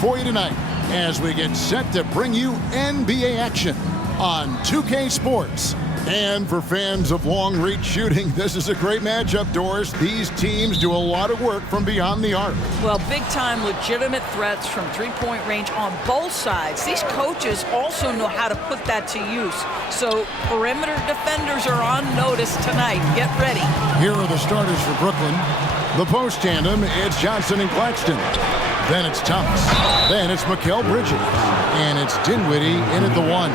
for you tonight as we get set to bring you NBA action on 2K Sports. And for fans of long-reach shooting, this is a great matchup, Doris. These teams do a lot of work from beyond the arc. Well, big-time legitimate threats from three-point range on both sides. These coaches also know how to put that to use. So perimeter defenders are on notice tonight. Get ready. Here are the starters for Brooklyn. The post tandem, it's Johnson and Claxton. Then it's Thomas. Then it's Mikal Bridges. And it's Dinwiddie in at the 1.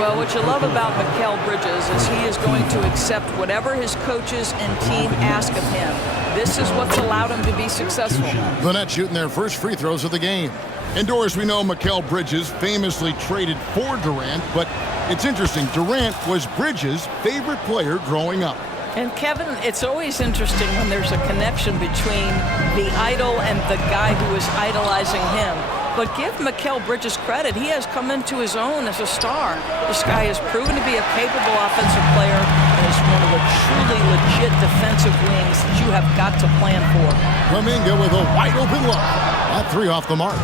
Well, what you love about Mikal Bridges is he is going to accept whatever his coaches and team ask of him. This is what's allowed him to be successful. The Nets shooting their first free throws of the game. Indoors, we know Mikal Bridges famously traded for Durant, but it's interesting. Durant was Bridges' favorite player growing up. And Kevin, it's always interesting when there's a connection between the idol and the guy who is idolizing him. But give Mikal Bridges credit. He has come into his own as a star. This guy has proven to be a capable offensive player and is one of the truly legit defensive wings that you have got to plan for. Kuminga with a wide open look. That 3 off the mark.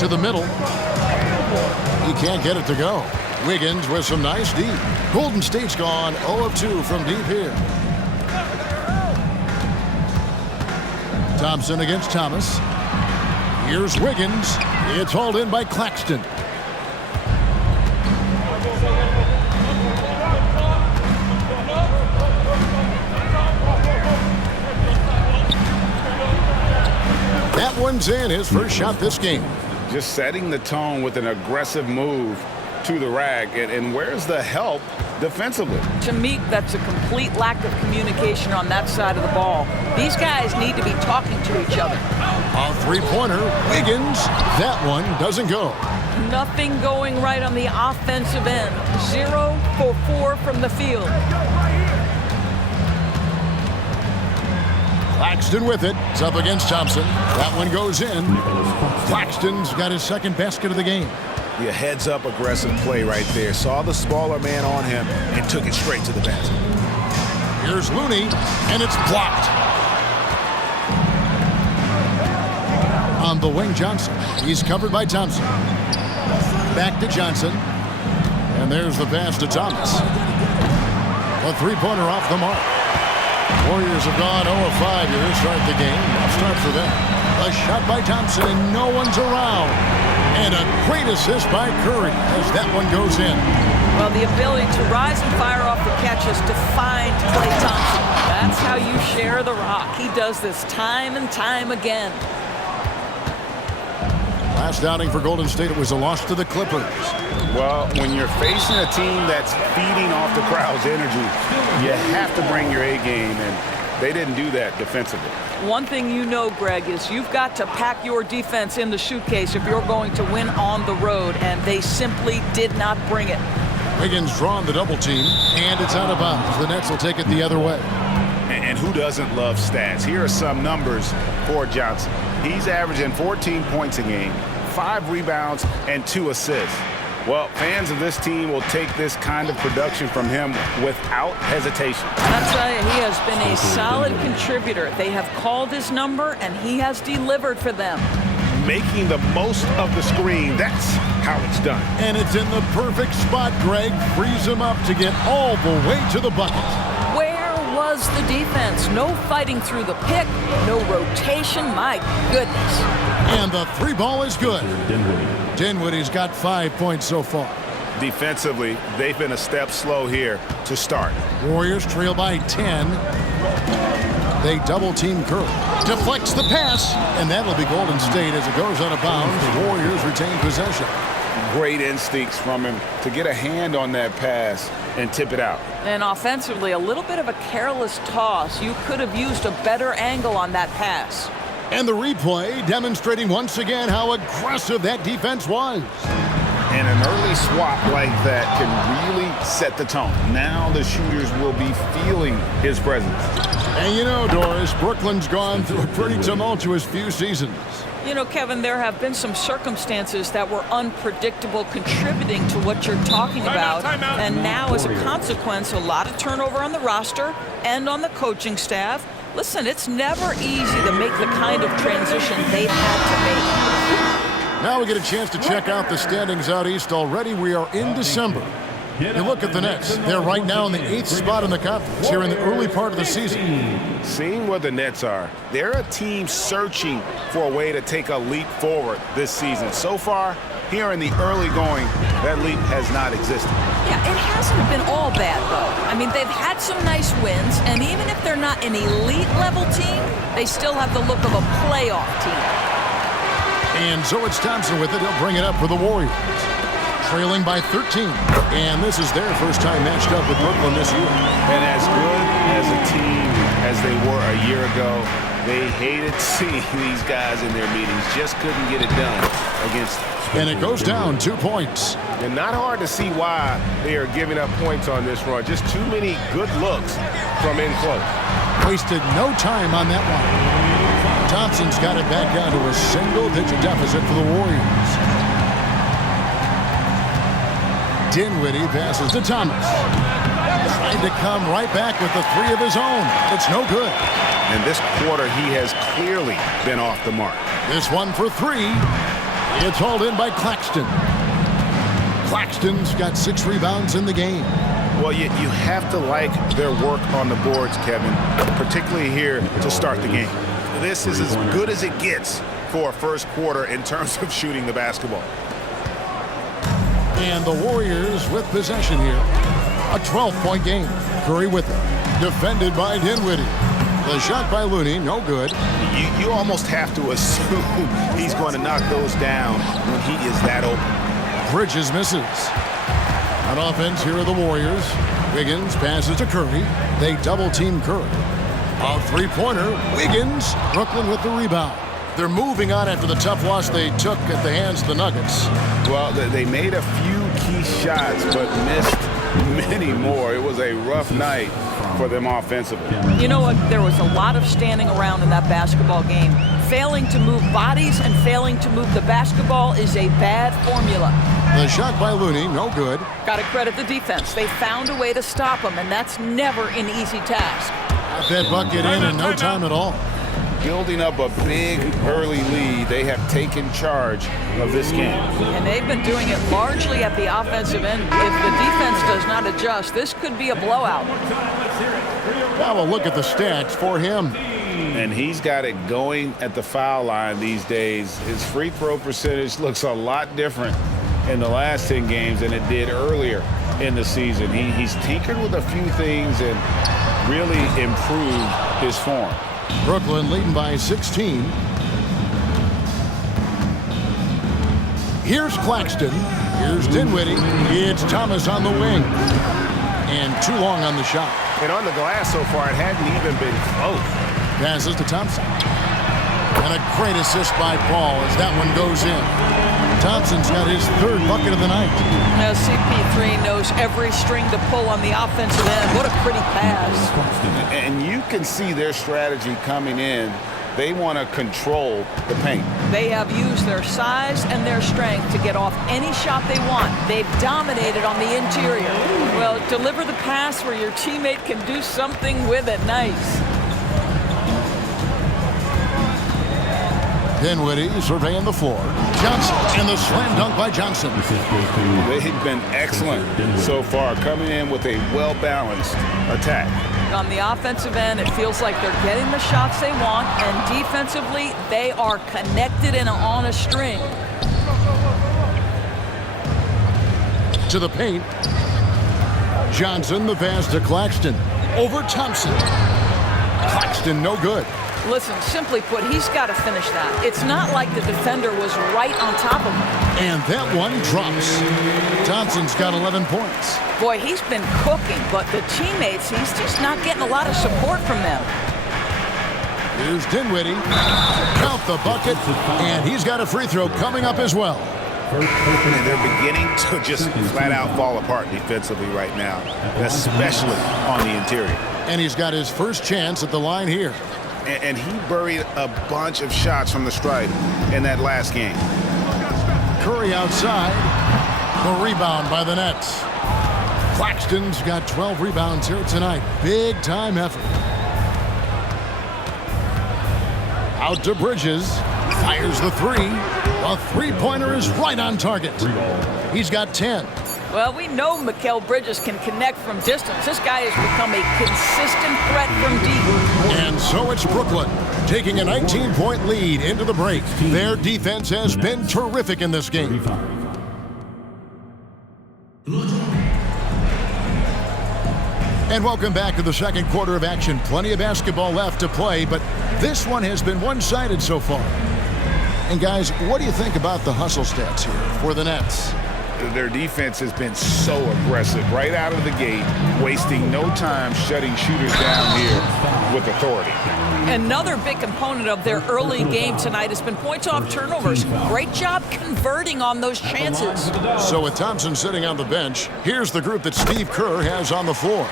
To the middle. He can't get it to go. Wiggins with some nice deep. Golden State's gone 0 of 2 from deep here. Thompson against Thomas. Here's Wiggins. It's hauled in by Claxton. That one's in, his first shot this game. Just setting the tone with an aggressive move to the rack. And where's the help defensively? To me, that's a complete lack of communication on that side of the ball. These guys need to be talking to each other. A three-pointer, Wiggins. That one doesn't go. Nothing going right on the offensive end. 0 for 4 from the field. Claxton with it. It's up against Thompson. That one goes in. Claxton's got his second basket of the game. Yeah, heads-up aggressive play right there. Saw the smaller man on him and took it straight to the basket. Here's Looney, and it's blocked. On the wing, Johnson. He's covered by Thompson. Back to Johnson. And there's the pass to Thomas. A three-pointer off the mark. Warriors have gone 0 of 5 here to start the game. Rough start for them. A shot by Thompson, and no one's around. And a great assist by Curry as that one goes in. Well, the ability to rise and fire off the catches defined Klay Thompson. That's how you share the rock. He does this time and time again. Last outing for Golden State, it was a loss to the Clippers. Well, when you're facing a team that's feeding off the crowd's energy, you have to bring your A game, and they didn't do that defensively. One thing you know, Greg, is you've got to pack your defense in the suitcase if you're going to win on the road, and they simply did not bring it. Wiggins drawn the double team, and it's out of bounds. The Nets will take it the other way. And who doesn't love stats? Here are some numbers for Johnson. He's averaging 14 points a game, 5 rebounds, and 2 assists. Well, fans of this team will take this kind of production from him without hesitation. I'll tell you, he has been a solid contributor. They have called his number, and he has delivered for them. Making the most of the screen, that's how it's done. And it's in the perfect spot, Greg. Frees him up to get all the way to the bucket. Where was the defense? No fighting through the pick, no rotation. My goodness. And the three ball is good. Dinwiddie's got 5 points so far. Defensively, they've been a step slow here to start. Warriors trail by 10. They double team Curry. Deflects the pass, and that'll be Golden State as it goes out of bounds. The Warriors retain possession. Great instincts from him to get a hand on that pass and tip it out. And offensively, a little bit of a careless toss. You could have used a better angle on that pass. And the replay demonstrating once again how aggressive that defense was. And an early swap like that can really set the tone. Now the shooters will be feeling his presence. And you know, Doris, Brooklyn's gone through a pretty tumultuous few seasons. You know, Kevin, there have been some circumstances that were unpredictable contributing to what you're talking about. And now, as a consequence, a lot of turnover on the roster and on the coaching staff. Listen, it's never easy to make the kind of transition they've had to make. Now we get a chance to check out the standings out east already. We are in December. You look at the Nets. They're right now in the 8th spot in the conference here in the early part of the season. Seeing where the Nets are, they're a team searching for a way to take a leap forward this season. So far, here in the early going, that leap has not existed. Yeah, it hasn't been all bad, though. I mean, they've had some nice wins, and even if they're not an elite-level team, they still have the look of a playoff team. And so it's Thompson with it. He'll bring it up for the Warriors. Trailing by 13. And this is their first time matched up with Brooklyn this year. And as good as a team as they were a year ago, they hated seeing these guys in their meetings. Just couldn't get it done against. And it goes down 2 points. And not hard to see why they are giving up points on this run. Just too many good looks from in close. Wasted no time on that one. Thompson's got it back down to a single-digit deficit for the Warriors. Dinwiddie passes to Thomas. Trying to come right back with the 3 of his own. It's no good. And this quarter, he has clearly been off the mark. This one for 3. It's hauled in by Claxton. Claxton's got 6 rebounds in the game. Well, you have to like their work on the boards, Kevin, particularly here to start the game. This is as good as it gets for a first quarter in terms of shooting the basketball. And the Warriors with possession here. A 12-point game. Curry with it. Defended by Dinwiddie. The shot by Looney, no good. You almost have to assume he's going to knock those down when he is that open. Bridges misses. On offense, here are the Warriors. Wiggins passes to Curry. They double-team Curry. A three-pointer. Wiggins. Brooklyn with the rebound. They're moving on after the tough loss they took at the hands of the Nuggets. Well, they made a few key shots, but missed many more. It was a rough night for them offensively. You know what? There was a lot of standing around in that basketball game. Failing to move bodies and failing to move the basketball is a bad formula. The shot by Looney, no good. Got to credit the defense. They found a way to stop him, and that's never an easy task. Got that bucket in no time at all. Building up a big early lead, they have taken charge of this game. And they've been doing it largely at the offensive end. If the defense does not adjust, this could be a blowout. Now we'll look at the stats for him. And he's got it going at the foul line these days. His free throw percentage looks a lot different in the last 10 games than it did earlier in the season. He's tinkered with a few things and really improved his form. Brooklyn leading by 16. Here's Claxton. Here's Dinwiddie. It's Thomas on the wing. And too long on the shot. And on the glass so far, it hadn't even been close. Passes to Thompson. And a great assist by Paul as that one goes in. Thompson's got his 3rd bucket of the night. Now CP3 knows every string to pull on the offensive end. What a pretty pass. And you can see their strategy coming in. They want to control the paint. They have used their size and their strength to get off any shot they want. They've dominated on the interior. Well, deliver the pass where your teammate can do something with it. Nice. Dinwiddie surveying the floor. Johnson and the slam dunk by Johnson. They've been excellent so far, coming in with a well-balanced attack. On the offensive end, it feels like they're getting the shots they want, and defensively, they are connected and on a string. To the paint. Johnson, the pass to Claxton. Over Thompson. Claxton, no good. Listen, simply put, he's got to finish that. It's not like the defender was right on top of him. And that one drops. Thompson's got 11 points. Boy, he's been cooking, but the teammates, he's just not getting a lot of support from them. Here's Dinwiddie. Count the bucket, and he's got a free throw coming up as well. And they're beginning to just flat out fall apart defensively right now, especially on the interior. And he's got his first chance at the line here. And he buried a bunch of shots from the stripe in that last game. Curry outside. The rebound by the Nets. Claxton's got 12 rebounds here tonight. Big time effort. Out to Bridges. Fires the three. A three-pointer is right on target. He's got 10. Well, we know Mikal Bridges can connect from distance. This guy has become a consistent threat from deep. And so it's Brooklyn taking a 19-point lead into the break. Their defense has been terrific in this game. And welcome back to the second quarter of action. Plenty of basketball left to play, but this one has been one-sided so far. And guys, what do you think about the hustle stats here for the Nets? Their defense has been so aggressive right out of the gate, wasting no time shutting shooters down here with authority. Another big component of their early game tonight has been points off turnovers. Great job converting on those chances. So with Thompson sitting on the bench, here's the group that Steve Kerr has on the floor.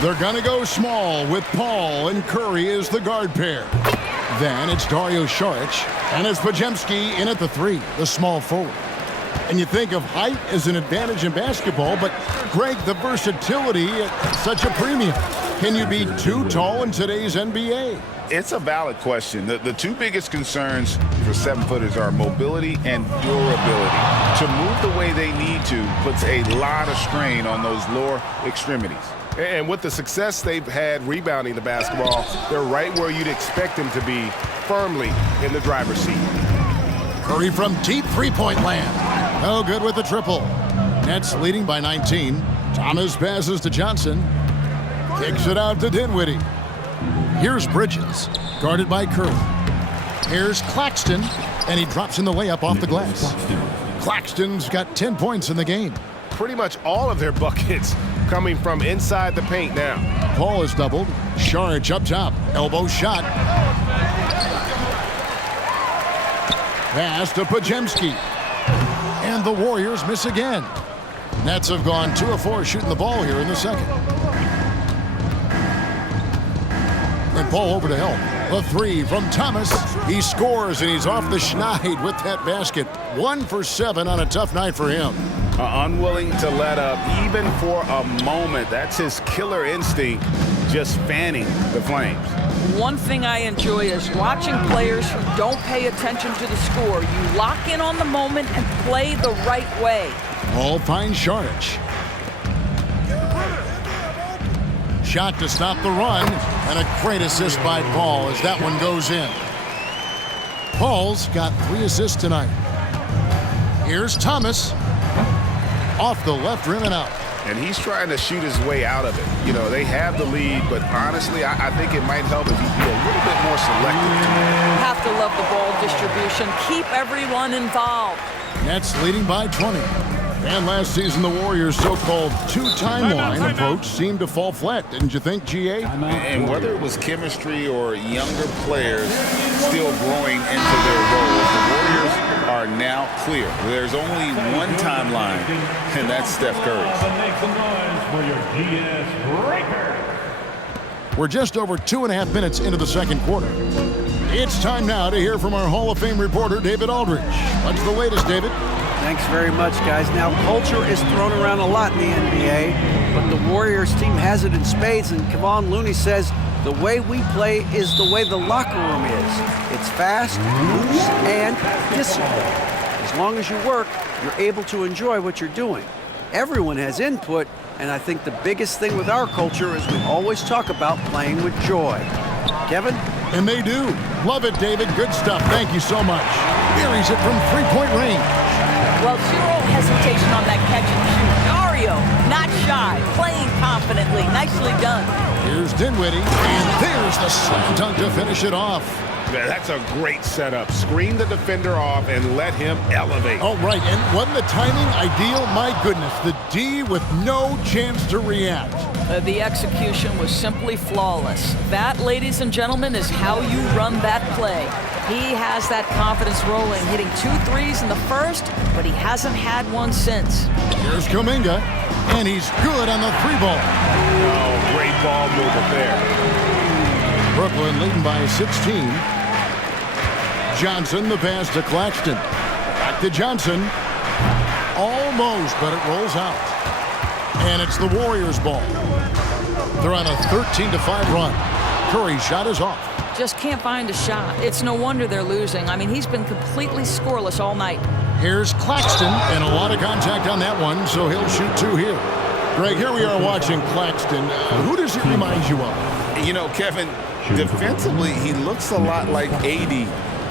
They're going to go small with Paul and Curry as the guard pair. Then it's Dario Saric, and it's Podziemski in at the three, the small forward. And you think of height as an advantage in basketball, but Greg, the versatility at such a premium. Can you be too tall in today's NBA? It's a valid question. The two biggest concerns for 7-footers are mobility and durability. To move the way they need to puts a lot of strain on those lower extremities. And with the success they've had rebounding the basketball, they're right where you'd expect them to be, firmly in the driver's seat. Curry from deep three-point land. No good with the triple. Nets leading by 19. Thomas passes to Johnson. Kicks it out to Dinwiddie. Here's Bridges, guarded by Curry. Here's Claxton, and he drops in the layup off the glass. Claxton's got 10 points in the game. Pretty much all of their buckets coming from inside the paint now. Paul is doubled. Saric up top. Elbow shot. Pass to Podziemski. And the Warriors miss again. Nets have gone 2 of 4 shooting the ball here in the second. And Paul over to help. The three from Thomas. He scores, and he's off the schneid with that basket. 1 for 7 on a tough night for him. Unwilling to let up even for a moment. That's his killer instinct, just fanning the flames. One thing I enjoy is watching players who don't pay attention to the score. You lock in on the moment and play the right way. Paul finds Saric. Shot to stop the run, and a great assist by Paul as that one goes in. Paul's got 3 assists tonight. Here's Thomas. Off the left rim and out. And he's trying to shoot his way out of it. You know, they have the lead, but honestly, I think it might help if he'd be a little bit more selective. Have to love the ball distribution. Keep everyone involved. Nets leading by 20. And last season, the Warriors' so-called two-timeline approach seemed to fall flat, didn't you think, GA? And whether it was chemistry or younger players still growing into their roles, the Warriors are now clear. There's only one timeline, and that's Steph Curry. We're just over 2.5 minutes into the second quarter. It's time now to hear from our Hall of Fame reporter, David Aldridge. What's the latest, David? Thanks very much, guys. Now, culture is thrown around a lot in the NBA, but the Warriors team has it in spades, and Kevon Looney says the way we play is the way the locker room is. It's fast, loose, and disciplined. As long as you work, you're able to enjoy what you're doing. Everyone has input, and I think the biggest thing with our culture is we always talk about playing with joy. Kevin? And they do. Love it, David. Good stuff. Thank you so much. Buries it from three-point range. Well, zero hesitation on that catch and shoot. Dario, not shy, playing confidently. Nicely done. Here's Dinwiddie, and there's the slam dunk to finish it off. That's a great setup. Screen the defender off and let him elevate. Oh, right, and wasn't the timing ideal? My goodness, the D with no chance to react. The execution was simply flawless. That, ladies and gentlemen, is how you run that play. He has that confidence rolling, hitting 2 threes in the first, but he hasn't had one since. Here's Kuminga, and he's good on the 3-ball. Oh, great ball movement there. Brooklyn leading by 16. Johnson, the pass to Claxton. Back to Johnson. Almost, but it rolls out. And it's the Warriors' ball. They're on a 13-5 run. Curry's shot is off. just can't find a shot. It's no wonder they're losing. I mean, he's been completely scoreless all night. Here's Claxton, and a lot of contact on that one, so he'll shoot 2 here. Greg, here we are watching Claxton. Who does he remind you of? You know, Kevin, defensively, he looks a lot like AD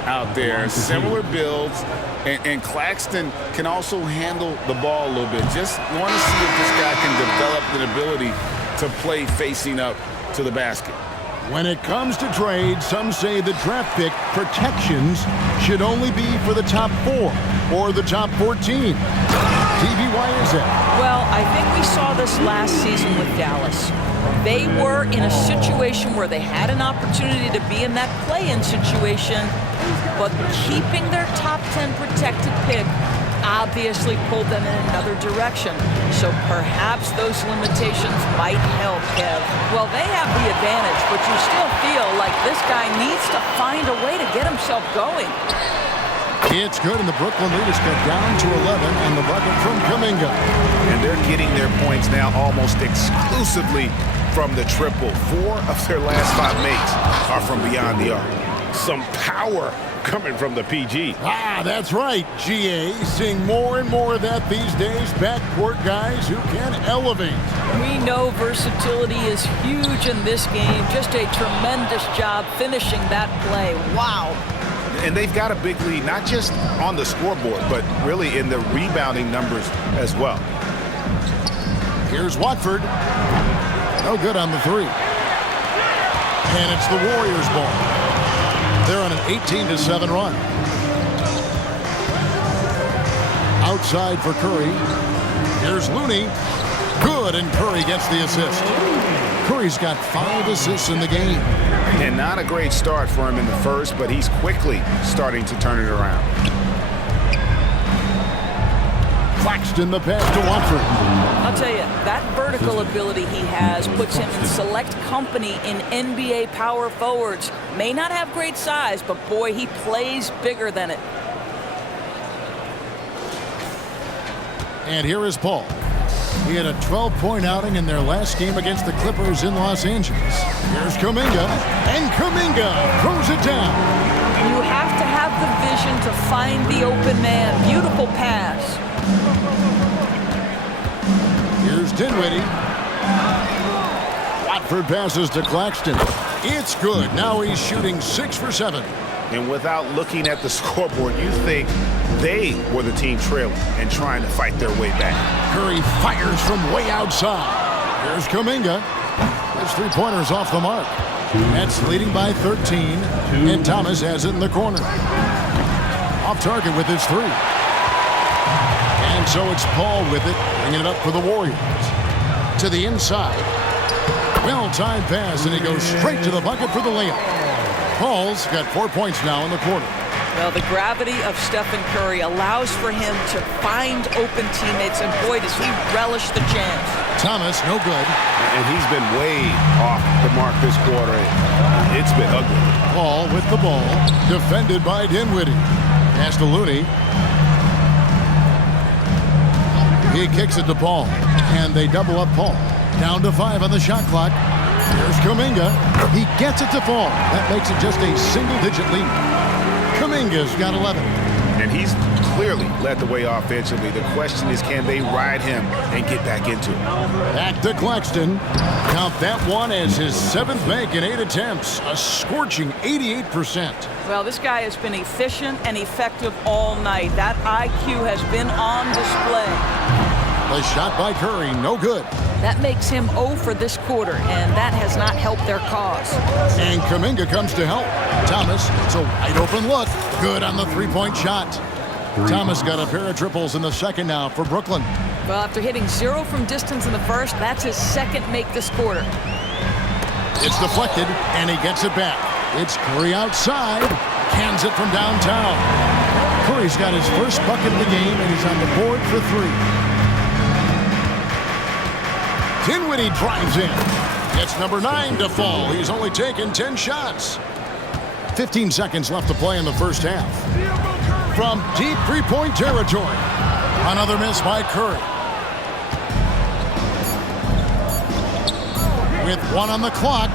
out there. Similar builds, and Claxton can also handle the ball a little bit. Just want to see if this guy can develop the ability to play facing up to the basket. When it comes to trades, some say the draft pick protections should only be for the top 4 or the top 14. TV, why is that? Well, I think we saw this last season with Dallas. They were in a situation where they had an opportunity to be in that play-in situation, but keeping their top 10 protected pick obviously pulled them in another direction. So perhaps those limitations might help, Kev. Well, they have the advantage, but you still feel like this guy needs to find a way to get himself going. It's good, and the Brooklyn lead is cut down to 11, and the bucket from Kuminga. And they're getting their points now almost exclusively from the triple. 4 of their last 5 makes are from beyond the arc. Some power coming from the PG. Ah, that's right, GA. Seeing more and more of that these days. Backcourt guys who can elevate. We know versatility is huge in this game. Just a tremendous job finishing that play. Wow. And they've got a big lead, not just on the scoreboard, but really in the rebounding numbers as well. Here's Watford. No good on the 3. And it's the Warriors' ball. They're on an 18-7 run. Outside for Curry. Here's Looney. Good, and Curry gets the assist. Curry's got 5 assists in the game. And not a great start for him in the first, but he's quickly starting to turn it around. Claxton the pass to Watford. I'll tell you, that vertical ability he has puts him in select company in NBA power forwards. May not have great size, but boy, he plays bigger than it. And here is Paul. He had a 12-point outing in their last game against the Clippers in Los Angeles. Here's Kuminga, and Kuminga throws it down. You have to have the vision to find the open man. Beautiful pass. Here's Dinwiddie. Watford passes to Claxton. It's good. Now he's shooting 6 for 7. And without looking at the scoreboard, you think they were the team trailing and trying to fight their way back. Curry fires from way outside. Here's Kuminga. His 3-pointer's off the mark. Nets leading by 13, and Thomas has it in the corner. Off target with his 3. And so it's Paul with it, bringing it up for the Warriors. To the inside. Well-timed pass, and he goes straight to the bucket for the layup. Paul's got 4 points now in the quarter. Well, the gravity of Stephen Curry allows for him to find open teammates, and boy, does he relish the chance. Thomas, no good. And he's been way off the mark this quarter. It's been ugly. Paul with the ball, defended by Dinwiddie. Pass to Looney. He kicks it to Paul, and they double up Paul. Down to 5 on the shot clock. Here's Kuminga. He gets it to Paul. That makes it just a single-digit lead. Kuminga's got 11. And he's clearly led the way offensively. The question is, can they ride him and get back into it? Back to Claxton. Count that one as his 7th make in 8 attempts. A scorching 88%. Well, this guy has been efficient and effective all night. That IQ has been on display. The shot by Curry, no good. That makes him 0 for this quarter, and that has not helped their cause. And Kuminga comes to help. Thomas, it's a wide open look. Good on the 3-point shot. Thomas got a pair of triples in the second now for Brooklyn. Well, after hitting 0 from distance in the first, that's his 2nd make this quarter. It's deflected, and he gets it back. It's Curry outside. Cans it from downtown. Curry's got his first bucket of the game, and he's on the board for 3. Dinwiddie drives in. Gets number 9 to fall. He's only taken 10 shots. 15 seconds left to play in the first half. From deep 3-point territory. Another miss by Curry. With 1 on the clock.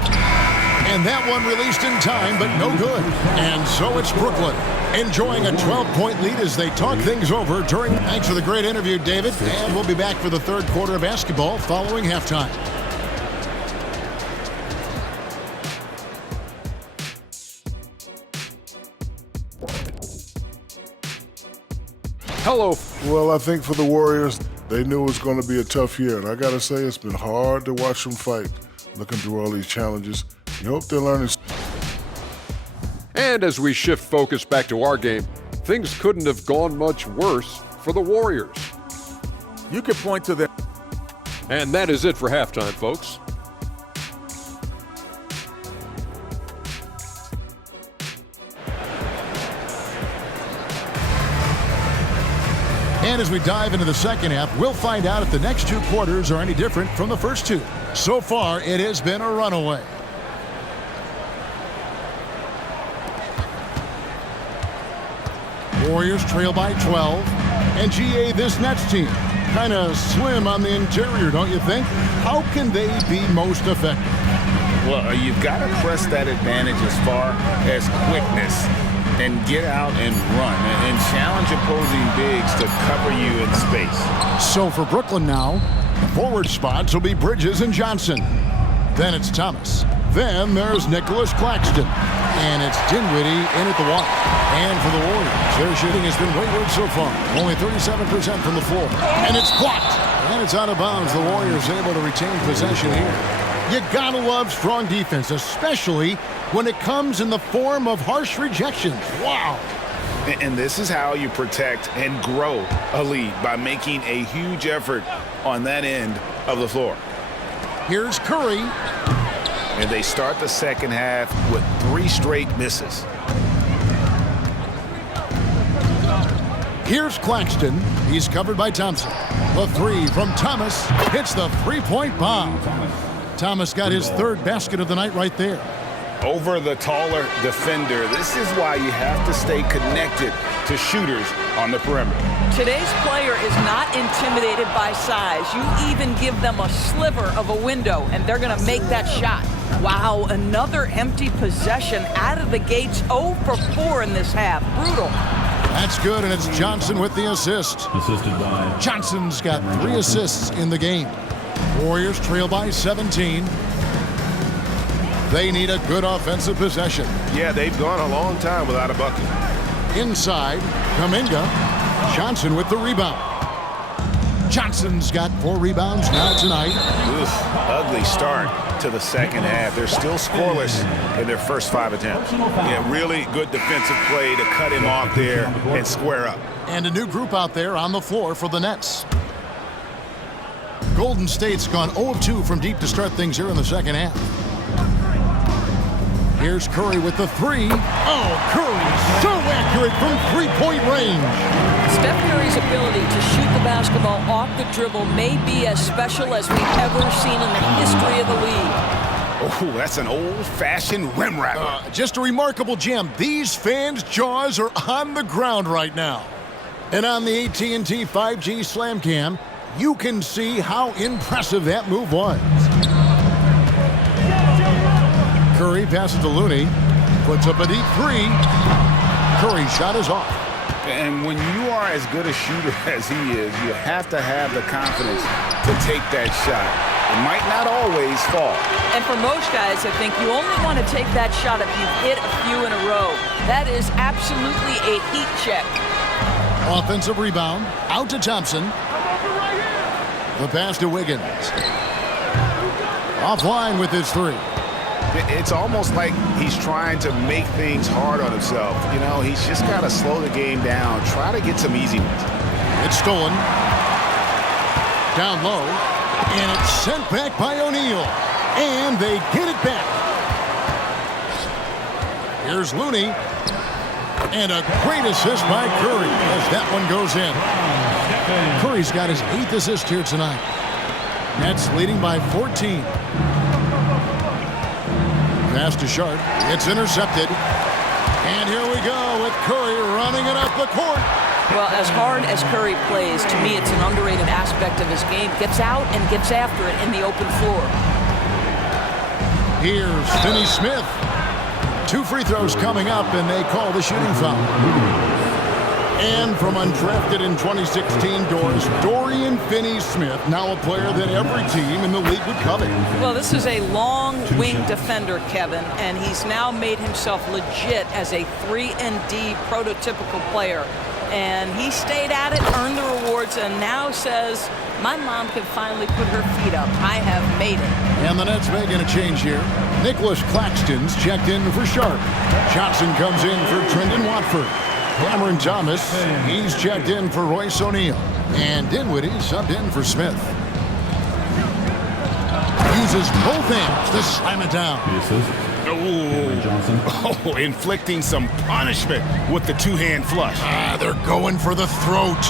And that one released in time, but no good. And so it's Brooklyn enjoying a 12-point lead as they talk things over during... Thanks for the great interview, David. And we'll be back for the third quarter of basketball following halftime. Hello. Well, I think for the Warriors, they knew it was going to be a tough year. And I got to say, it's been hard to watch them fight, looking through all these challenges. You hope they're learning. And as we shift focus back to our game, things couldn't have gone much worse for the Warriors. You could point to them. And that is it for halftime, folks. And as we dive into the second half, we'll find out if the next two quarters are any different from the first two. So far, it has been a runaway. Warriors trail by 12. And GA, this Nets team, kind of slim on the interior, don't you think? How can they be most effective? Well, you've got to press that advantage as far as quickness and get out and run and challenge opposing bigs to cover you in space. So for Brooklyn now, the forward spots will be Bridges and Johnson. Then it's Thomas. Then there's Nicholas Claxton. And it's Dinwiddie in at the one. And for the Warriors, their shooting has been wayward so far. Only 37% from the floor. And it's blocked. And it's out of bounds. The Warriors able to retain possession here. You gotta love strong defense, especially when it comes in the form of harsh rejections. Wow. And this is how you protect and grow a lead, by making a huge effort on that end of the floor. Here's Curry. And they start the second half with 3 straight misses. Here's Claxton. He's covered by Thompson. The three from Thomas hits the three-point bomb. Thomas got his third basket of the night right there. Over the taller defender. This is why you have to stay connected to shooters on the perimeter. Today's player is not intimidated by size. You even give them a sliver of a window, and they're going to make that shot. Wow, another empty possession out of the gates. 0 for 4 in this half. Brutal. That's good, and it's Johnson with the assist. Assisted by Johnson's got 3 assists in the game. Warriors trail by 17. They need a good offensive possession. Yeah, they've gone a long time without a bucket. Inside, Kuminga. Johnson with the rebound. Johnson's got 4 rebounds now tonight. Ugly start to the second half. They're still scoreless in their first 5 attempts. Yeah, really good defensive play to cut him off there and square up. And a new group out there on the floor for the Nets. Golden State's gone 0 of 2 from deep to start things here in the second half. Here's Curry with the 3. Oh, Curry so accurate from three-point range. Steph Curry's ability to shoot the basketball off the dribble may be as special as we've ever seen in the history of the league. Oh, that's an old-fashioned rim wrapper. Just a remarkable gem. These fans' jaws are on the ground right now. And on the AT&T 5G Slam Cam, you can see how impressive that move was. Curry passes to Looney, puts up a deep 3. Curry's shot is off. And when you are as good a shooter as he is, you have to have the confidence to take that shot. It might not always fall. And for most guys, I think you only want to take that shot if you've hit a few in a row. That is absolutely a heat check. Offensive rebound, out to Thompson. The pass to Wiggins. Offline with his 3. It's almost like he's trying to make things hard on himself. You know, he's just got to slow the game down, try to get some easy ones. It's stolen. Down low. And it's sent back by O'Neal. And they get it back. Here's Looney. And a great assist by Curry as that one goes in. Curry's got his 8th assist here tonight. Nets leading by 14. Pass to Sharp. It's intercepted. And here we go with Curry running it up the court. Well, as hard as Curry plays, to me it's an underrated aspect of his game. Gets out and gets after it in the open floor. Here's Finney Smith. 2 free throws coming up, and they call the shooting foul. And from undrafted in 2016 doors, Dorian Finney-Smith, now a player that every team in the league would covet. Well, this is a long wing defender, Kevin, and he's now made himself legit as a 3-and-D prototypical player. And he stayed at it, earned the rewards, and now says, my mom can finally put her feet up. I have made it. And the Nets making a change here. Nicholas Claxton's checked in for Sharp. Johnson comes in for Trendon Watford. Cameron Thomas, he's checked in for Royce O'Neal. And Dinwiddie subbed in for Smith. Uses both hands to slam it down. Oh, inflicting some punishment with the 2-hand flush. They're going for the throat.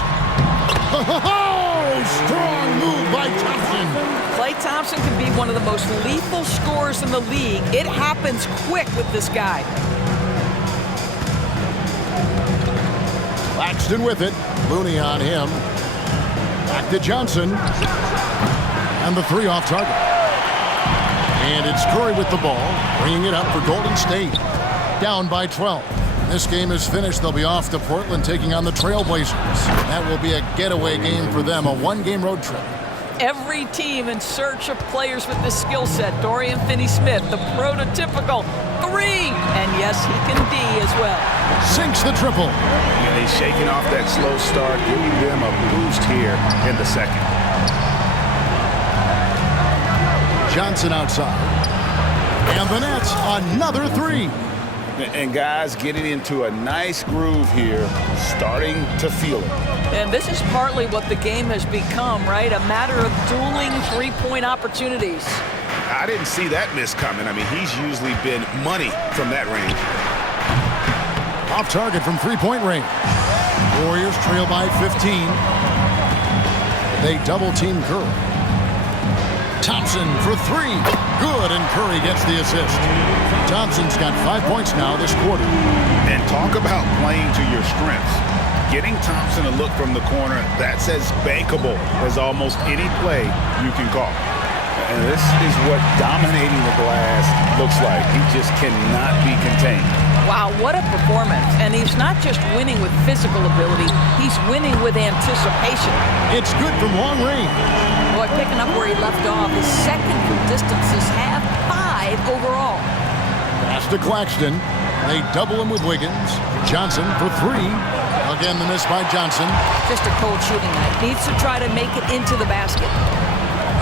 Strong move by Thompson. Klay Thompson can be one of the most lethal scorers in the league. It happens quick with this guy. Claxton with it. Looney on him. Back to Johnson. And the 3 off target. And it's Curry with the ball, bringing it up for Golden State. Down by 12. This game is finished. They'll be off to Portland taking on the Trailblazers. That will be a getaway game for them, a 1-game road trip. Every team in search of players with this skill set. Dorian Finney-Smith, the prototypical 3. And yes, he can D as well. Sinks the triple. And he's shaking off that slow start, giving them a boost here in the second. Johnson outside. And the Nets, another 3. And guys getting into a nice groove here, starting to feel it. And this is partly what the game has become, right? A matter of dueling 3-point opportunities. I didn't see that miss coming. I mean, he's usually been money from that range. Off target from 3-point range. Warriors trail by 15. They double team Curry. Thompson for 3. Good, and Curry gets the assist. Thompson's got 5 points now this quarter. And talk about playing to your strengths. Getting Thompson a look from the corner, that's as bankable as almost any play you can call. And this is what dominating the glass looks like. He just cannot be contained. Wow, what a performance. And he's not just winning with physical ability, he's winning with anticipation. It's good from long range. Boy, picking up where he left off, his second from distances have 5 overall. Pass to Claxton. They double him with Wiggins. Johnson for 3. Again, the miss by Johnson. Just a cold shooting night. Needs to try to make it into the basket.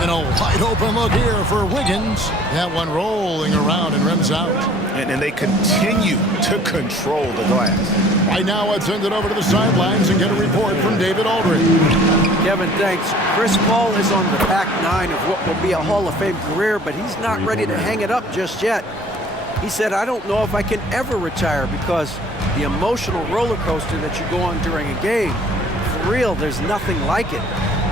And a wide open look here for Wiggins. That one rolling around and rims out. And they continue to control the glass. Right now, I'd send it over to the sidelines and get a report from David Aldridge. Kevin, thanks. Chris Paul is on the back 9 of what will be a Hall of Fame career, but he's not ready to hang it up just yet. He said, I don't know if I can ever retire because the emotional roller coaster that you go on during a game, for real, there's nothing like it.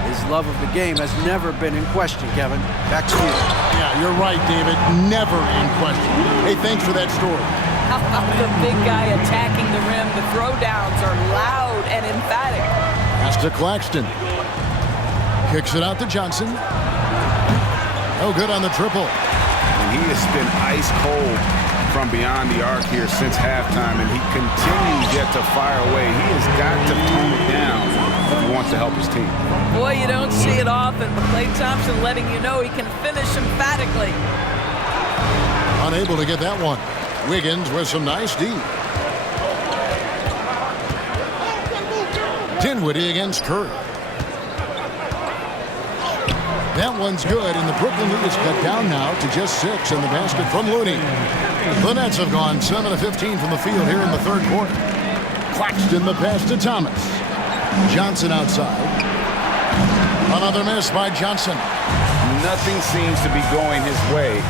His love of the game has never been in question, Kevin. Back to you. Yeah, you're right, David. Never in question. Hey, thanks for that story. How about the big guy attacking the rim? The throwdowns are loud and emphatic. Pass to Claxton. Kicks it out to Johnson. No good on the triple. And he has been ice cold from beyond the arc here since halftime, and he continues yet to fire away. He has got to tone it down if he wants to help his team. Boy, you don't see it often, but Klay Thompson letting you know he can finish emphatically. Unable to get that one. Wiggins with some nice D. Dinwiddie against Curry. That one's good, and the Brooklyn lead is cut down now to just 6 in the basket from Looney. The Nets have gone 7 of 15 from the field here in the third quarter. Claxton the pass to Thomas. Johnson outside. Another miss by Johnson. Nothing seems to be going his way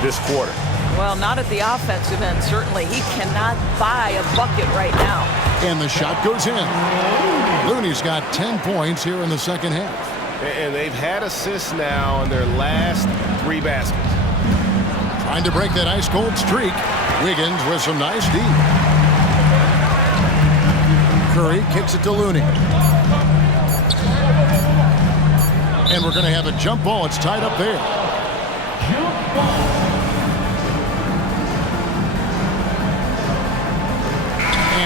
this quarter. Well, not at the offensive end, certainly. He cannot buy a bucket right now. And the shot goes in. Looney's got 10 points here in the second half. And they've had assists now in their last 3 baskets. Trying to break that ice-cold streak. Wiggins with some nice D. Curry kicks it to Looney. And we're going to have a jump ball. It's tied up there.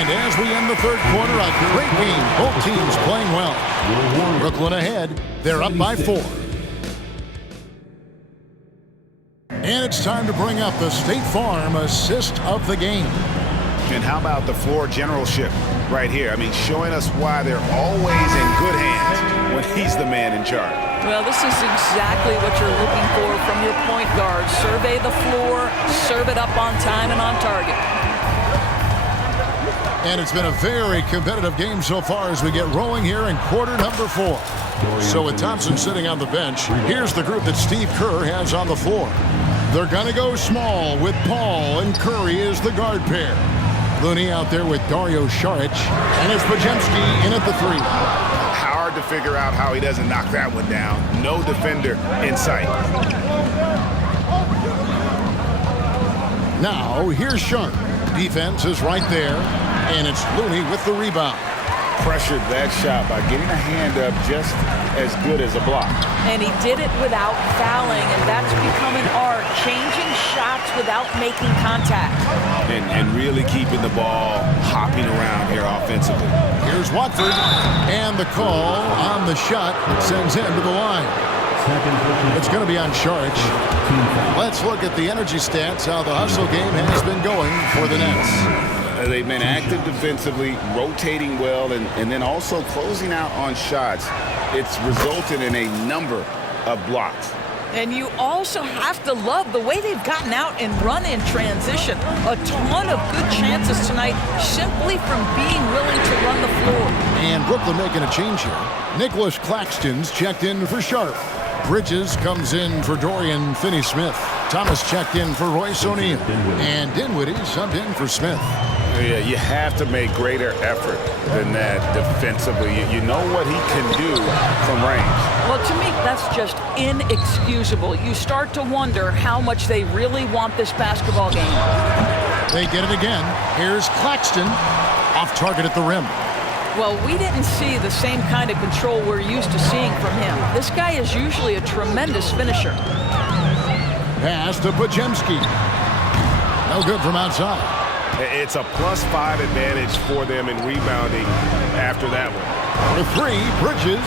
And as we end the third quarter, a great game. Both teams playing well. Brooklyn ahead. They're up by 4. And it's time to bring up the State Farm assist of the game. And how about the floor generalship right here? I mean, showing us why they're always in good hands when he's the man in charge. Well, this is exactly what you're looking for from your point guard. Survey the floor, serve it up on time and on target. And it's been a very competitive game so far as we get rolling here in quarter number 4. So with Thompson sitting on the bench, here's the group that Steve Kerr has on the floor. They're going to go small with Paul and Curry as the guard pair. Looney out there with Dario Saric, and it's Podziemski in at the 3. Hard to figure out how he doesn't knock that one down. No defender in sight. Now, here's Sharp. Defense is right there, and it's Looney with the rebound. Pressured that shot by getting a hand up just as good as a block. And he did it without fouling, and that's become an art, changing shots without making contact. And really keeping the ball hopping around here offensively. Here's Watford, and the call on the shot that sends him to the line. It's going to be on Saric. Let's look at the energy stats, how the hustle game has been going for the Nets. They've been active defensively, rotating well, and then also closing out on shots. It's resulted in a number of blocks. And you also have to love the way they've gotten out and run in transition. A ton of good chances tonight simply from being willing to run the floor. And Brooklyn making a change here. Nicholas Claxton's checked in for Sharp. Bridges comes in for Dorian Finney-Smith. Thomas checked in for Royce O'Neal. And Dinwiddie subbed in for Smith. Yeah, you have to make greater effort than that defensively. You know what he can do from range. Well, to me, that's just inexcusable. You start to wonder how much they really want this basketball game. They get it again. Here's Claxton, off target at the rim. Well, we didn't see the same kind of control we're used to seeing from him. This guy is usually a tremendous finisher. Pass to Podziemski. No good from outside. It's a +5 advantage for them in rebounding after that one. The 3, Bridges,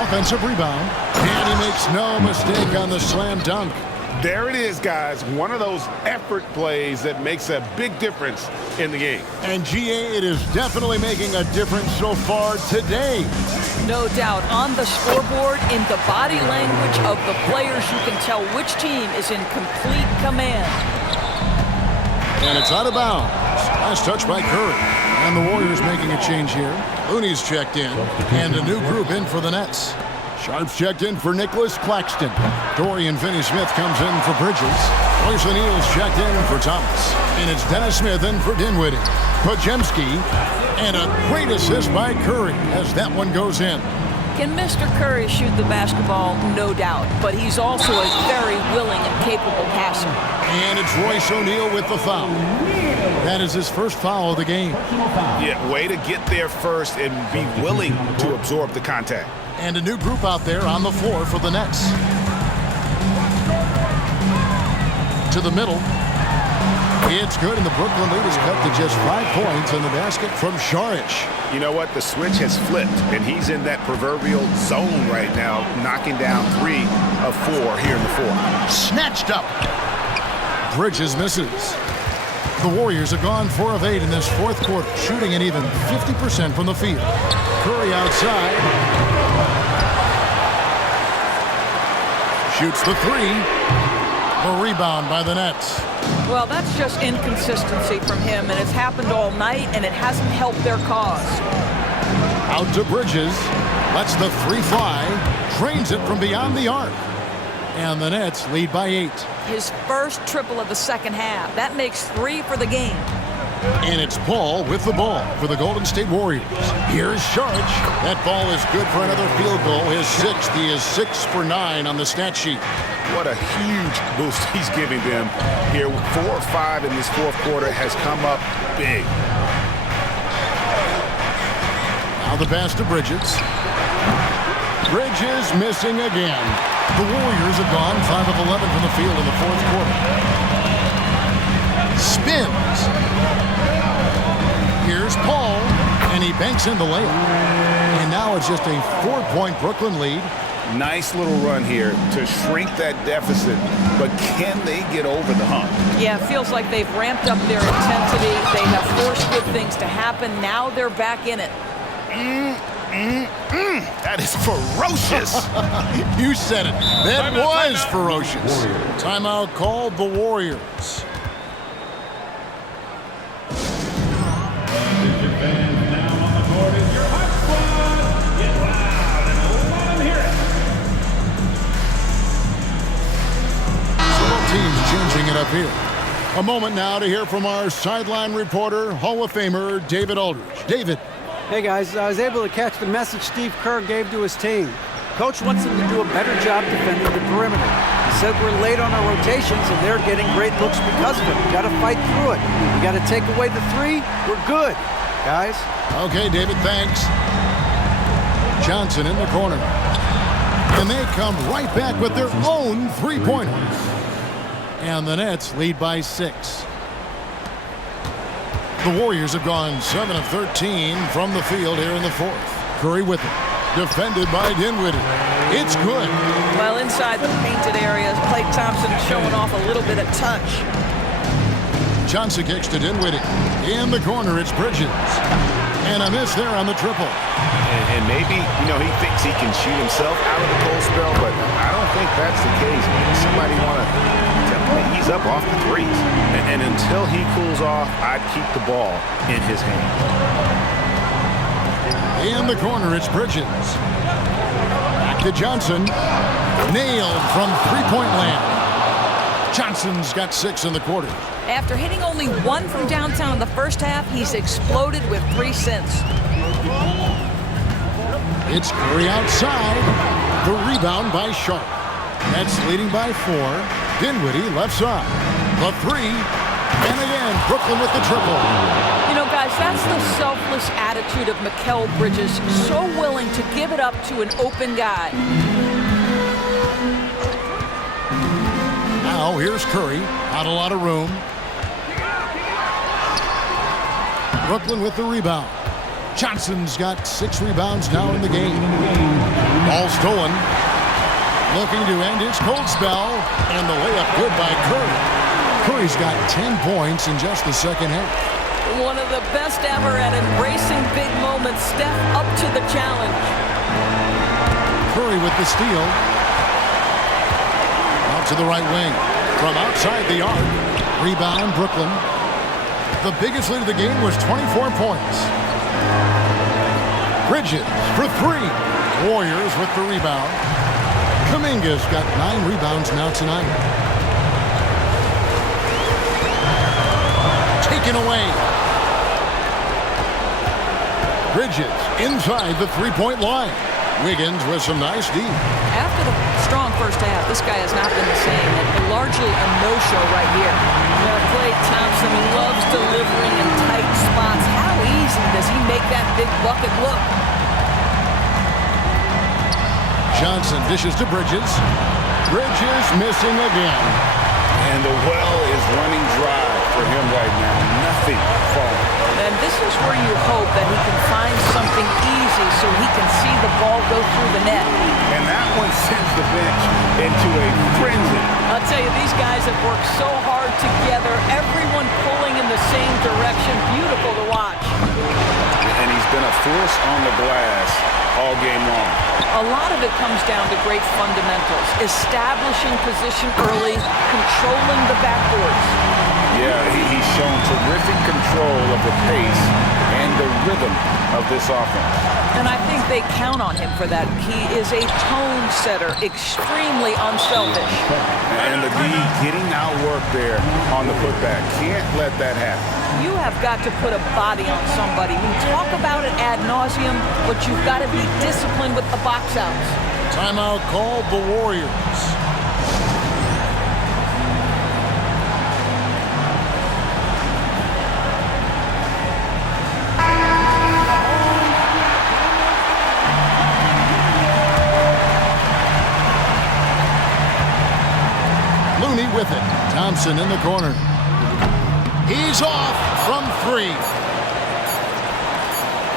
offensive rebound. And he makes no mistake on the slam dunk. There it is, guys. One of those effort plays that makes a big difference in the game. And GA, it is definitely making a difference so far today. No doubt. On the scoreboard, in the body language of the players, you can tell which team is in complete command. And it's out of bounds. Last touch by Curry. And the Warriors making a change here. Looney's checked in. And a new group in for the Nets. Sharp's checked in for Nicholas Claxton. Dorian Finney-Smith comes in for Bridges. Royce O'Neal's checked in for Thomas. And it's Dennis Smith in for Dinwiddie. Podziemski. And a great assist by Curry as that one goes in. Can Mr. Curry shoot the basketball? No doubt. But he's also a very willing and capable passer. And it's Royce O'Neal with the foul. That is his first foul of the game. Yeah, way to get there first and be willing to absorb the contact. And a new group out there on the floor for the Nets. To the middle. It's good, and the Brooklyn lead is cut to just 5 points in the basket from Saric. You know what? The switch has flipped, and he's in that proverbial zone right now, knocking down 3 of 4 here in the fourth. Snatched up. Bridges misses. The Warriors have gone 4 of 8 in this fourth quarter, shooting an even 50% from the field. Curry outside. Shoots the 3. The rebound by the Nets. Well, that's just inconsistency from him, and it's happened all night, and it hasn't helped their cause. Out to Bridges. Lets the 3 fly. Drains it from beyond the arc. And the Nets lead by 8. His first triple of the second half. That makes 3 for the game. And it's Paul with the ball for the Golden State Warriors. Here's Saric. That ball is good for another field goal. His 6th. He is 6 for 9 on the stat sheet. What a huge boost he's giving them here. 4 or 5 in this fourth quarter has come up big. Now the pass to Bridges. Bridges missing again. The Warriors have gone 5 of 11 from the field in the fourth quarter. Spins. Here's Paul, and he banks in the layup. And now it's just a 4-point Brooklyn lead. Nice little run here to shrink that deficit, but can they get over the hump? Yeah, it feels like they've ramped up their intensity. They have forced good things to happen. Now they're back in it. That is ferocious. You said it. That was ferocious. Timeout called the Warriors. Teams changing it up here. A moment now to hear from our sideline reporter, Hall of Famer David Aldridge. David. Hey guys, I was able to catch the message Steve Kerr gave to his team. Coach wants them to do a better job defending the perimeter. He said we're late on our rotations and they're getting great looks because of it. We got to fight through it. We got to take away the three. We're good, guys. Okay, David, thanks. Johnson in the corner. And they come right back with their own three-pointer. And the Nets lead by 6. The Warriors have gone 7 of 13 from the field here in the fourth. Curry with it. Defended by Dinwiddie. It's good. Well, inside the painted areas, Klay Thompson showing off a little bit of touch. Johnson kicks to Dinwiddie. In the corner, it's Bridges. And a miss there on the triple. And maybe, he thinks he can shoot himself out of the cold spell, but I don't think that's the case. Maybe somebody want to tell him to ease up off the threes. And until he cools off, I'd keep the ball in his hand. In the corner, it's Bridges. Back to Johnson. Nailed from three-point land. Johnson's got 6 in the quarter. After hitting only 1 from downtown in the first half, he's exploded with 3 since. It's Curry outside. The rebound by Sharp. Nets leading by 4. Dinwiddie left side. The 3. And again, Brooklyn with the triple. Guys, that's the selfless attitude of Mikal Bridges. So willing to give it up to an open guy. Now here's Curry. Not a lot of room. Brooklyn with the rebound. Johnson's got 6 rebounds now in the game. Ball stolen. Looking to end his cold spell. And the layup good by Curry. Curry's got 10 points in just the second half. One of the best ever at embracing big moments. Step up to the challenge. Curry with the steal. Out to the right wing. From outside the arc. Rebound, Brooklyn. The biggest lead of the game was 24 points. Bridges for 3. Warriors with the rebound. Kuminga's got 9 rebounds now tonight. Taken away. Bridges inside the three-point line. Wiggins with some nice D. After the strong first half, this guy has not been the same. And largely a no-show right here. Klay Thompson loves delivering in tight spots. How easy does he make that big bucket look? Johnson dishes to Bridges. Bridges missing again. And the well is running dry for him right now. Nothing falling. And this is where you hope that he can find something easy so he can see the ball go through the net. And that one sends the bench into a frenzy. I'll tell you, these guys have worked so hard together. Everyone pulling in the same direction. Beautiful to watch. And he's been a force on the glass all game long. A lot of it comes down to great fundamentals. Establishing position early, controlling the backboards. Yeah, he's shown terrific control of the pace and the rhythm of this offense. And I think they count on him for that. He is a tone setter, extremely unselfish. And the D getting outworked there on the putback. Can't let that happen. You have got to put a body on somebody. We talk about it ad nauseum, but you've got to be disciplined with the box outs. Timeout called the Warriors. With it. Thompson in the corner. He's off from 3.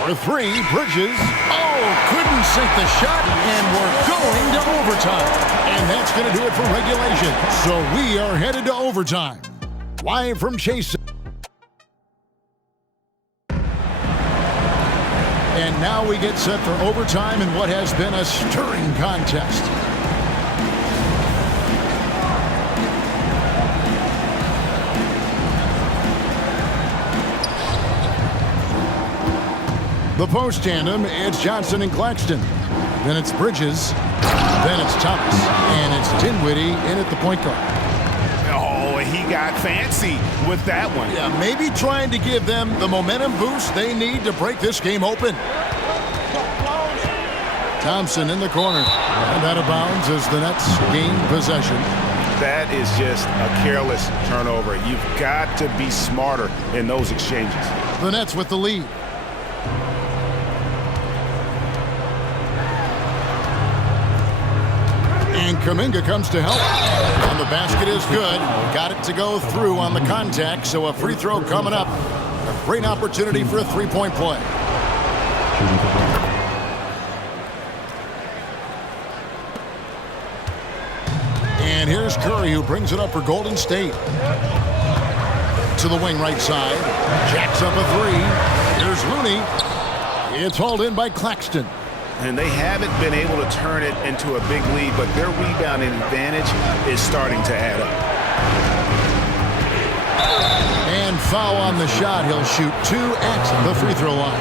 For three, Bridges. Oh, couldn't sink the shot, and we're going to overtime. And that's going to do it for regulation. So we are headed to overtime. Live from Chase. And now we get set for overtime in what has been a stirring contest. The post tandem, it's Johnson and Claxton. Then it's Bridges. Then it's Thomas. And it's Dinwiddie in at the point guard. Oh, he got fancy with that one. Yeah, maybe trying to give them the momentum boost they need to break this game open. Thompson in the corner. And out of bounds as the Nets gain possession. That is just a careless turnover. You've got to be smarter in those exchanges. The Nets with the lead. And Kuminga comes to help. And the basket is good. Got it to go through on the contact, so a free throw coming up. A great opportunity for a three-point play. And here's Curry, who brings it up for Golden State. To the wing right side. Jacks up a three. Here's Looney. It's hauled in by Claxton. And they haven't been able to turn it into a big lead, but their rebounding advantage is starting to add up. And foul on the shot. He'll shoot two at the free throw line.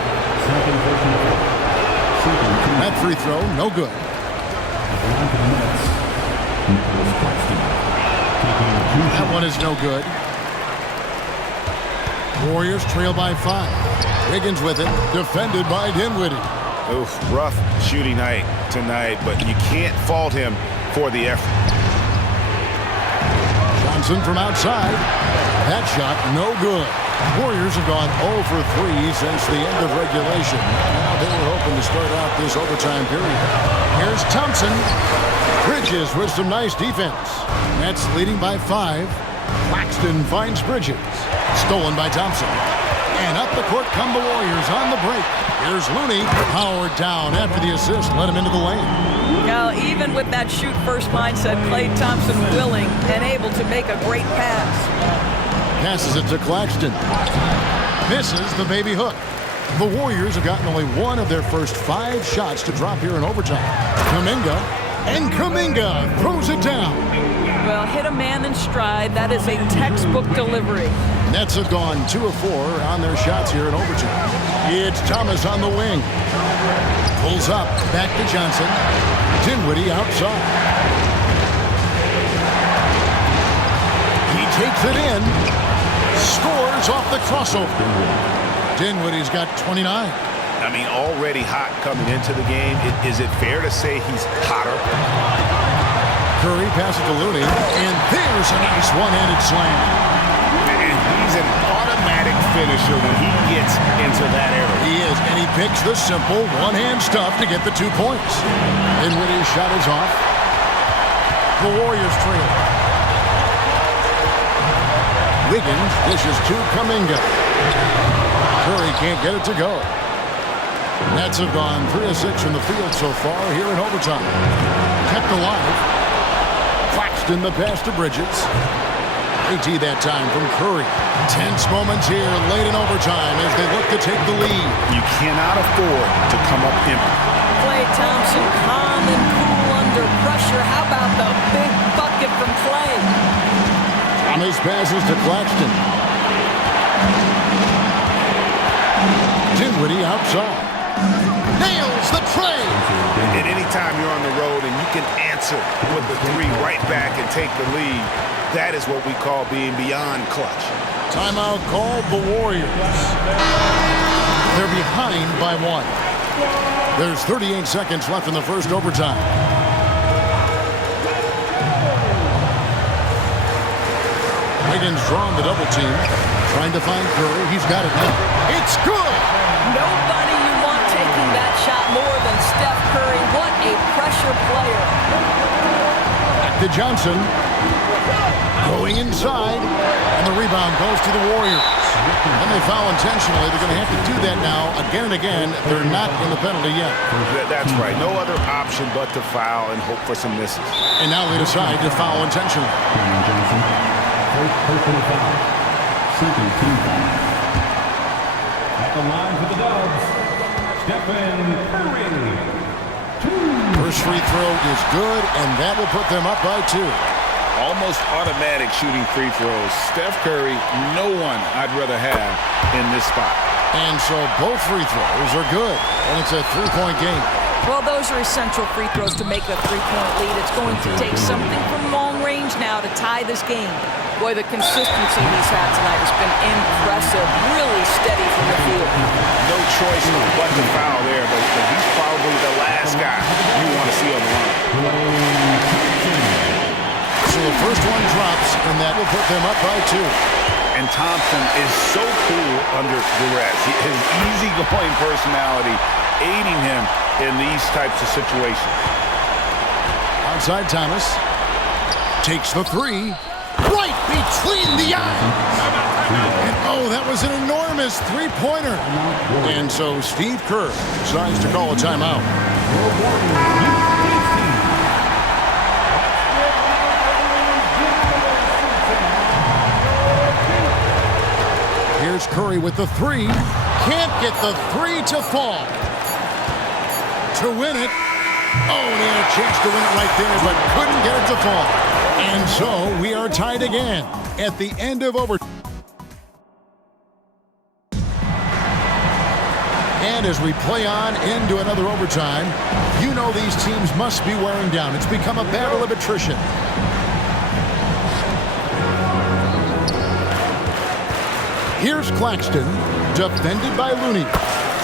That free throw, no good. That one is no good. Warriors trail by 5. Wiggins with it, defended by Dinwiddie. Oof, rough shooting night tonight, but you can't fault him for the effort. Johnson from outside. That shot, no good. Warriors have gone 0 for 3 since the end of regulation. Now they were hoping to start out this overtime period. Here's Thompson. Bridges with some nice defense. Nets leading by 5. Claxton finds Bridges. Stolen by Thompson. And up the court come the Warriors on the break. Here's Looney, powered down after the assist, let him into the lane. Now, even with that shoot-first mindset, Klay Thompson willing and able to make a great pass. Passes it to Claxton. Misses the baby hook. The Warriors have gotten only one of their first 5 shots to drop here in overtime. Kuminga, and Kuminga throws it down. Well, hit a man in stride. That is a textbook delivery. Nets have gone 2 of 4 on their shots here in overtime. It's Thomas on the wing. Pulls up, back to Johnson. Dinwiddie outside. He takes it in. Scores off the crossover. Dinwiddie's got 29. I mean, already hot coming into the game. Is it fair to say he's hotter? Curry passes to Looney, and there's a nice one-handed slam. And he's an automatic finisher when he gets into that area. He is, and he picks the simple one-hand stuff to get the 2 points. Dinwiddie's shot is off. The Warriors trail. Wiggins dishes to Kuminga. Curry can't get it to go. Nets have gone 3 of 6 from the field so far here in overtime. Kept alive. Claxton the pass to Bridges. AT that time from Curry. Tense moments here late in overtime as they look to take the lead. You cannot afford to come up empty. Klay Thompson calm and cool under pressure. How about the big bucket from Klay? Thomas passes to Claxton. Dinwiddie outside. Nails the tray. And anytime you're on the road and you can answer with the 3 right back and take the lead, that is what we call being beyond clutch. Timeout called the Warriors. They're behind by 1. There's 38 seconds left in the first overtime. Wiggins drawn the double team. Trying to find Curry. He's got it now. It's good! Nobody you want taking that shot more than Steph Curry. What a pressure player. Back to Johnson. Going inside, and the rebound goes to the Warriors. And they foul intentionally. They're going to have to do that now again and again. They're not in the penalty yet. That's right. No other option but to foul and hope for some misses. And now they decide to foul intentionally. Cameron Johnson, first personal foul. Second team foul. At the line for the Dubs, Stephen Curry. First free throw is good, and that will put them up by 2. Almost automatic shooting free throws. Steph Curry, no one I'd rather have in this spot. And so both free throws are good, and it's a 3-point game. Well, those are essential free throws to make a 3-point lead. It's going to take something from long range now to tie this game. Boy, the consistency he's had tonight has been impressive. Really steady from the field. No choice but to foul there, but he's probably the last guy you want to see on the line. So the first one drops, and that will put them up by 2. And Thompson is so cool under duress. His easygoing personality aiding him in these types of situations. Outside Thomas. Takes the 3. Right between the eyes. And oh, that was an enormous 3-pointer. And so Steve Kerr decides to call a timeout. Here's Curry with the 3. Can't get the 3 to fall. To win it. Oh, and he had a chance to win it right there, but couldn't get it to fall. And so we are tied again at the end of overtime. And as we play on into another overtime, you know these teams must be wearing down. It's become a battle of attrition. Here's Claxton, defended by Looney.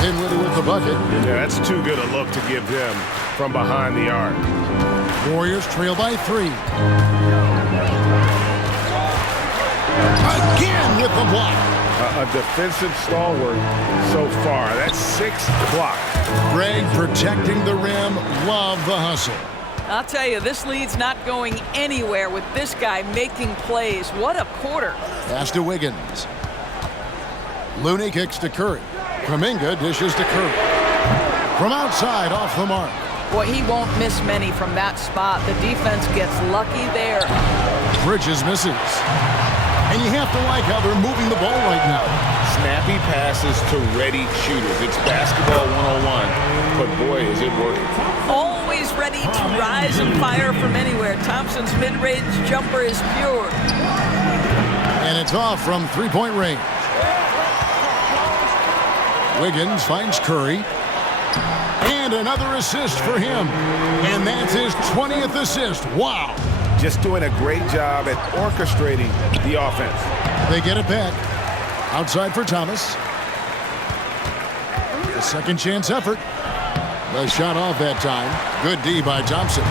Dinwiddie with the bucket. Yeah, that's too good a look to give them from behind the arc. Warriors trail by 3. Again with the block. A defensive stalwart so far. That's 6 o'clock. Greg protecting the rim. Love the hustle. I'll tell you, this lead's not going anywhere with this guy making plays. What a quarter. Pass to Wiggins. Looney kicks to Curry. Kuminga dishes to Curry. From outside, off the mark. Boy, he won't miss many from that spot. The defense gets lucky there. Bridges misses. And you have to like how they're moving the ball right now. Snappy passes to ready shooters. It's basketball 101, but boy, is it working. Always ready to rise and fire from anywhere. Thompson's mid-range jumper is pure. And it's off from 3-point range. Wiggins finds Curry. And another assist for him. And that's his 20th assist. Wow. Just doing a great job at orchestrating the offense. They get it back. Outside for Thomas. A second chance effort. The shot off that time. Good D by Thompson.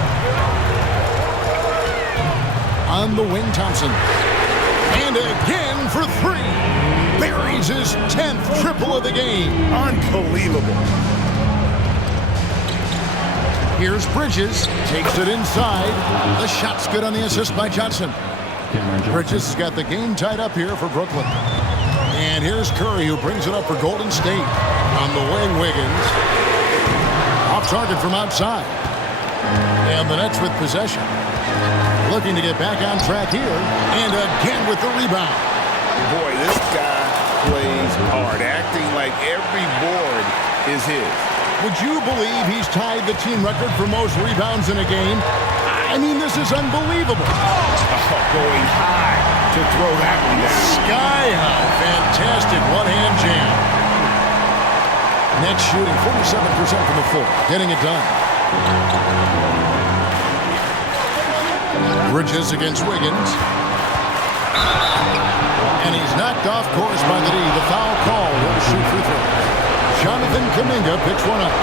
On the wing, Thompson. And again for 3. Buries his 10th triple of the game. Unbelievable. Here's Bridges. Takes it inside. The shot's good on the assist by Johnson. Bridges has got the game tied up here for Brooklyn. And here's Curry, who brings it up for Golden State. On the wing, Wiggins. Off target from outside. And the Nets with possession. Looking to get back on track here. And again with the rebound. Boy, this guy plays hard, acting like every board is his. Would you believe he's tied the team record for most rebounds in a game? I mean, this is unbelievable. Oh, going high to throw that one down. Sky high. Fantastic one-hand jam. Nets shooting 47% from the floor. Getting it done. Bridges against Wiggins. And he's knocked off course by the D. The foul call will shoot free throws. Jonathan Kuminga picks one up.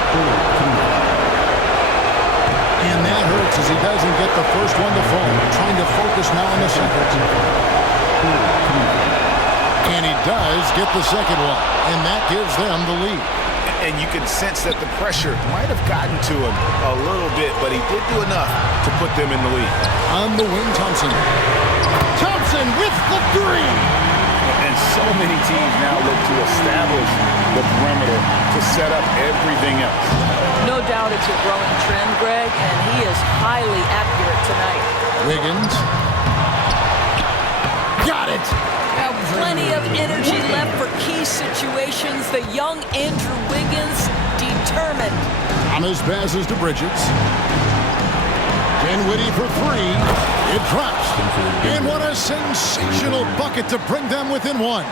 And that hurts as he doesn't get the first one to fall. Trying to focus now on the second. And he does get the second one. And that gives them the lead. And you can sense that the pressure might have gotten to him a little bit, but he did do enough to put them in the lead. On the wing, Thompson. Thompson with the three. And so many teams now look to establish the perimeter to set up everything else. No doubt it's a growing trend, Greg, and he is highly accurate tonight. Wiggins. Got it. Now, plenty of energy left for key situations. The young Andrew Wiggins, determined. Thomas passes to Bridges. Dinwiddie for three. It drops. And what a sensational bucket to bring them within one.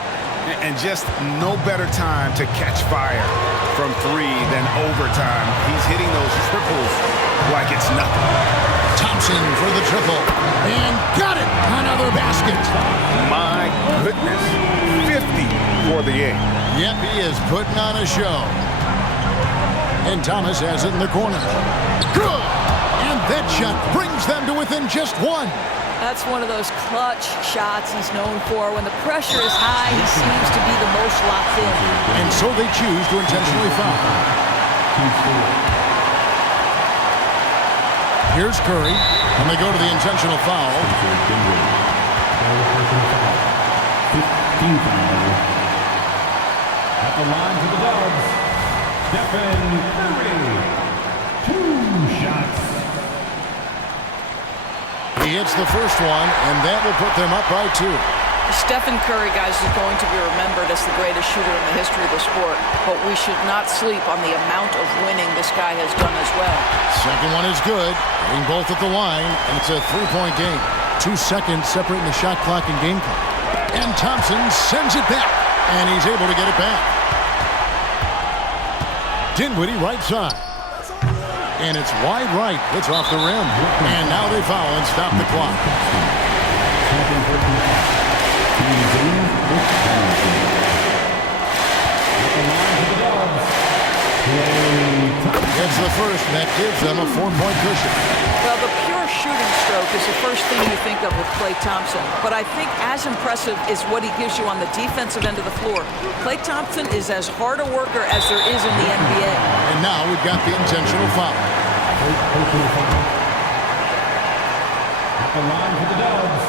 And just no better time to catch fire from three than overtime. He's hitting those triples like it's nothing. Thompson for the triple. And got it. Another basket. My goodness. 50 for the game. Yep, he is putting on a show. And Thomas has it in the corner. Good. And that shot brings them to within just one. That's one of those clutch shots he's known for. When the pressure is high, he seems to be the most locked in. And so they choose to intentionally foul. Here's Curry, and they go to the intentional foul. 15 foul. At the line for the Dubs, Stephen Curry. 2 shots. He hits the first one, and that will put them up by 2. Stephen Curry, guys, is going to be remembered as the greatest shooter in the history of the sport, but we should not sleep on the amount of winning this guy has done as well. Second one is good, hitting both at the line, and it's a 3-point game. 2 seconds separating the shot clock and game clock. And Thompson sends it back, and he's able to get it back. Dinwiddie right side. And it's wide right. It's off the rim. And now they foul and stop the clock. It's the first, and that gives them a 4-point cushion. Well, the pure shooting stroke is the first thing you think of with Klay Thompson. But I think as impressive is what he gives you on the defensive end of the floor. Klay Thompson is as hard a worker as there is in the NBA. And now we've got the intentional foul. At the line for the Dubs.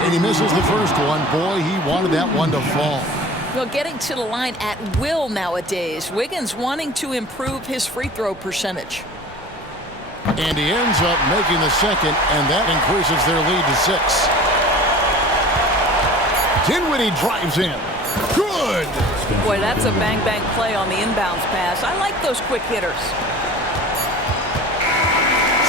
And he misses the first one. Boy, he wanted that one to fall. Well, getting to the line at will nowadays. Wiggins wanting to improve his free throw percentage. And he ends up making the second, and that increases their lead to 6. Dinwiddie drives in. Good! Boy, that's a bang-bang play on the inbounds pass. I like those quick hitters.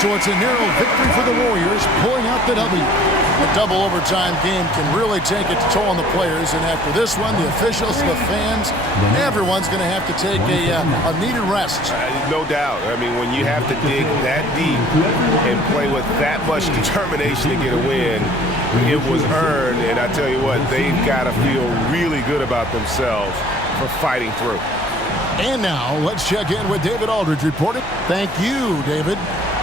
So it's a narrow victory for the Warriors, pulling out the W. A double overtime game can really take its toll on the players, and after this one, the officials, the fans, everyone's going to have to take a needed rest. No doubt. I mean, when you have to dig that deep and play with that much determination to get a win, it was earned, and I tell you what, they've got to feel really good about themselves for fighting through. And now, let's check in with David Aldridge reporting. Thank you, David.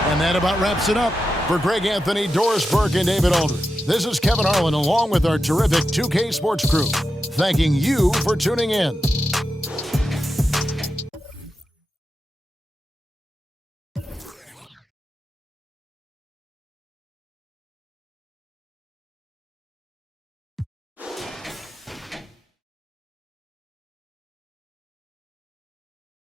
And that about wraps it up. For Greg Anthony, Doris Burke, and David Aldridge, this is Kevin Harlan along with our terrific 2K Sports crew, thanking you for tuning in.